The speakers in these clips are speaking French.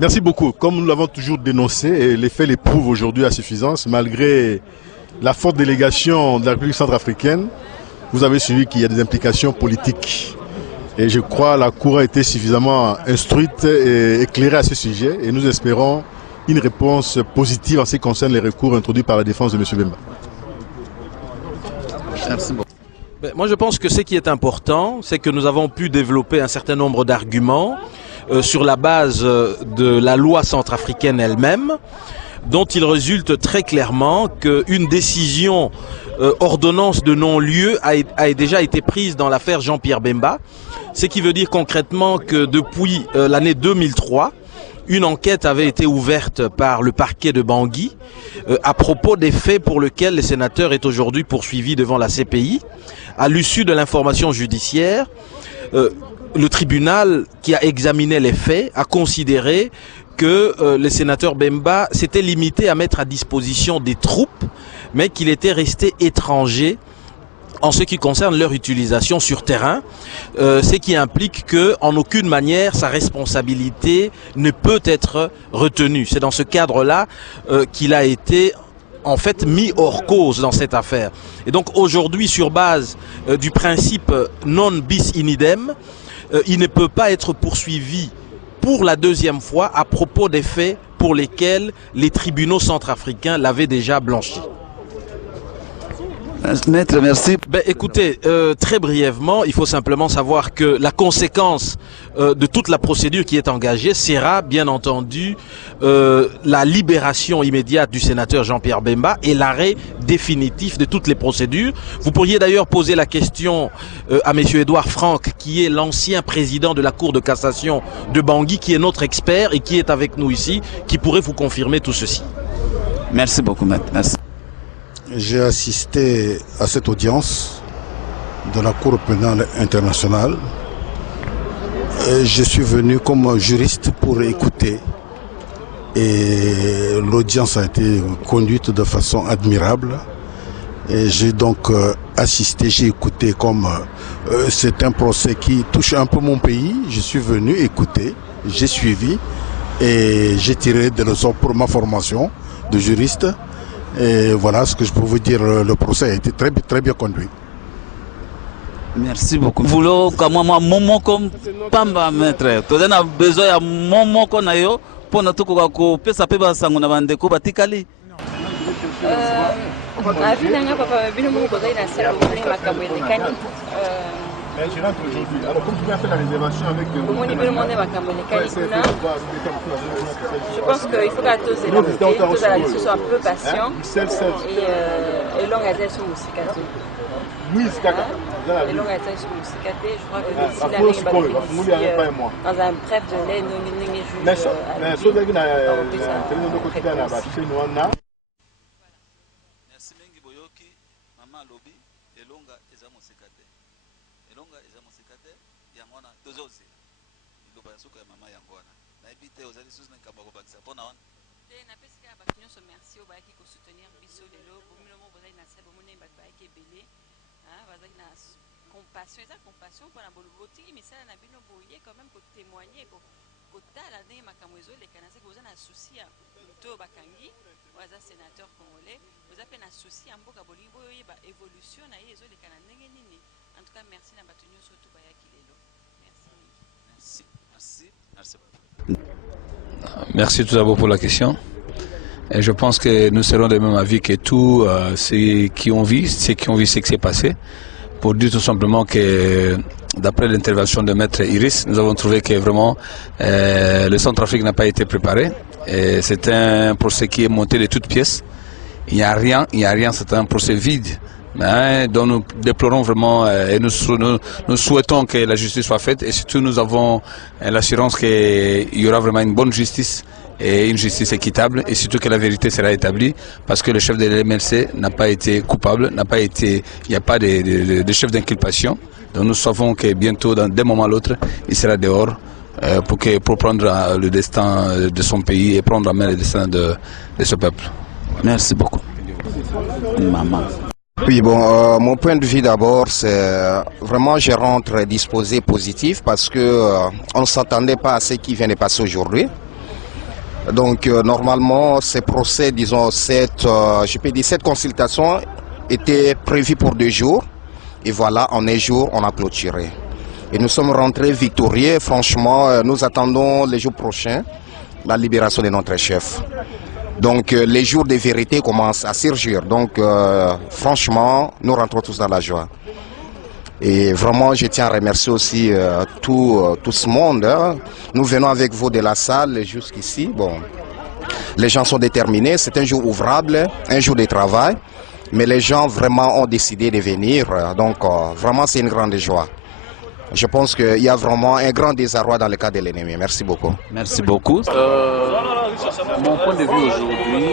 Merci beaucoup. Comme nous l'avons toujours dénoncé, et les faits les prouvent aujourd'hui à suffisance, malgré la forte délégation de la République centrafricaine, vous avez suivi qu'il y a des implications politiques. Et je crois que la Cour a été suffisamment instruite et éclairée à ce sujet. Et nous espérons une réponse positive en ce qui concerne les recours introduits par la défense de M. Bemba. Merci beaucoup. Moi, je pense que ce qui est important, c'est que nous avons pu développer un certain nombre d'arguments sur la base de la loi centrafricaine elle-même, dont il résulte très clairement qu'une décision ordonnance de non-lieu a déjà été prise dans l'affaire Jean-Pierre Bemba, ce qui veut dire concrètement que depuis l'année 2003, une enquête avait été ouverte par le parquet de Bangui à propos des faits pour lesquels le sénateur est aujourd'hui poursuivi devant la CPI. À l'issue de l'information judiciaire, le tribunal qui a examiné les faits a considéré que le sénateur Bemba s'était limité à mettre à disposition des troupes, mais qu'il était resté étranger en ce qui concerne leur utilisation sur terrain, ce qui implique que, en aucune manière, sa responsabilité ne peut être retenue. C'est dans ce cadre-là qu'il a été en fait mis hors cause dans cette affaire. Et donc aujourd'hui, sur base du principe non bis in idem, il ne peut pas être poursuivi pour la deuxième fois à propos des faits pour lesquels les tribunaux centrafricains l'avaient déjà blanchi. Maître, merci. Écoutez, très brièvement, il faut simplement savoir que la conséquence de toute la procédure qui est engagée sera bien entendu la libération immédiate du sénateur Jean-Pierre Bemba et l'arrêt définitif de toutes les procédures. Vous pourriez d'ailleurs poser la question à M. Edouard Franck, qui est l'ancien président de la Cour de cassation de Bangui, qui est notre expert et qui est avec nous ici, qui pourrait vous confirmer tout ceci. Merci beaucoup, maître. Merci. J'ai assisté à cette audience de la Cour pénale internationale. Je suis venu comme juriste pour écouter et l'audience a été conduite de façon admirable. Et j'ai donc assisté, j'ai écouté comme c'est un procès qui touche un peu mon pays. Je suis venu écouter, j'ai suivi et j'ai tiré des leçons pour ma formation de juriste. Et voilà ce que je peux vous dire, le procès a été très bien conduit. Merci beaucoup. Vous voulez que moi, mon comme Pamba, maître. Tu as besoin de mon comme nayo pour notre coup que ça peut pas s'en aller ko batikali. Je rentre aujourd'hui. Alors, comme tu viens faire la réservation avec je pense qu'il faut que tous la discussion un peu patient et longue à dire sur Moussikate. Oui, c'est ça. Et longue à dire sur Moussikate, je crois que d'ici l'année, dans un bref délai, nous mais compassion pour la bologoti, mais ça n'a pas boyé quand même pour témoigner pour la année makamozo les Canadiens vous avez un souci à to bakangi ou à sénateur congolais vous avez un souci à mboka bolibo ba évolution na yezo les Canadiens nini en tout cas merci na batunyo surtout ba yakilelo merci. Merci tout d'abord pour la question. Et je pense que nous serons de même avis que tous ceux qui ont vu ce qui s'est passé. Pour dire tout simplement que d'après l'intervention de Maître Iris, nous avons trouvé que vraiment le Centrafrique n'a pas été préparé. C'est un procès qui est monté de toutes pièces. Il n'y a rien, c'est un procès vide. Dont nous déplorons vraiment et nous souhaitons que la justice soit faite et surtout nous avons l'assurance qu'il y aura vraiment une bonne justice et une justice équitable et surtout que la vérité sera établie parce que le chef de l'MLC n'a pas été coupable, il n'y a pas de chef d'inculpation. Donc nous savons que bientôt, d'un moment à l'autre, il sera dehors pour prendre le destin de son pays et prendre en main le destin de ce peuple. Merci beaucoup. Maman. Oui, bon, mon point de vue d'abord, c'est vraiment je rentre disposé positif parce que on ne s'attendait pas à ce qui vient de passer aujourd'hui. Donc normalement, ces procès, disons, cette consultation était prévue pour 2 jours. Et voilà, en 1 jour, on a clôturé. Et nous sommes rentrés victorieux. Franchement, nous attendons les jours prochains la libération de notre chef. Donc les jours de vérité commencent à surgir. Donc franchement, nous rentrons tous dans la joie. Et vraiment, je tiens à remercier aussi tout ce monde. Hein. Nous venons avec vous de la salle jusqu'ici. Bon, les gens sont déterminés. C'est un jour ouvrable, un jour de travail. Mais les gens vraiment ont décidé de venir. Donc vraiment, c'est une grande joie. Je pense qu'il y a vraiment un grand désarroi dans le cas de l'ennemi. Merci beaucoup. Merci beaucoup. Mon point de vue aujourd'hui,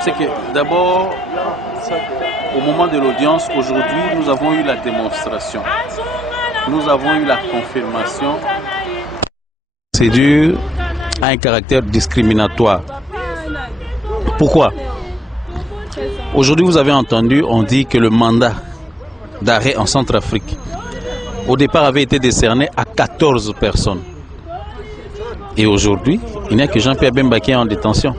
c'est que d'abord, au moment de l'audience, aujourd'hui, nous avons eu la démonstration. Nous avons eu la confirmation. C'est dû à un caractère discriminatoire. Pourquoi? Aujourd'hui, vous avez entendu, on dit que le mandat d'arrêt en Centrafrique, au départ, avait été décerné à 14 personnes. Et aujourd'hui, il n'y a que Jean-Pierre Bemba qui est en détention.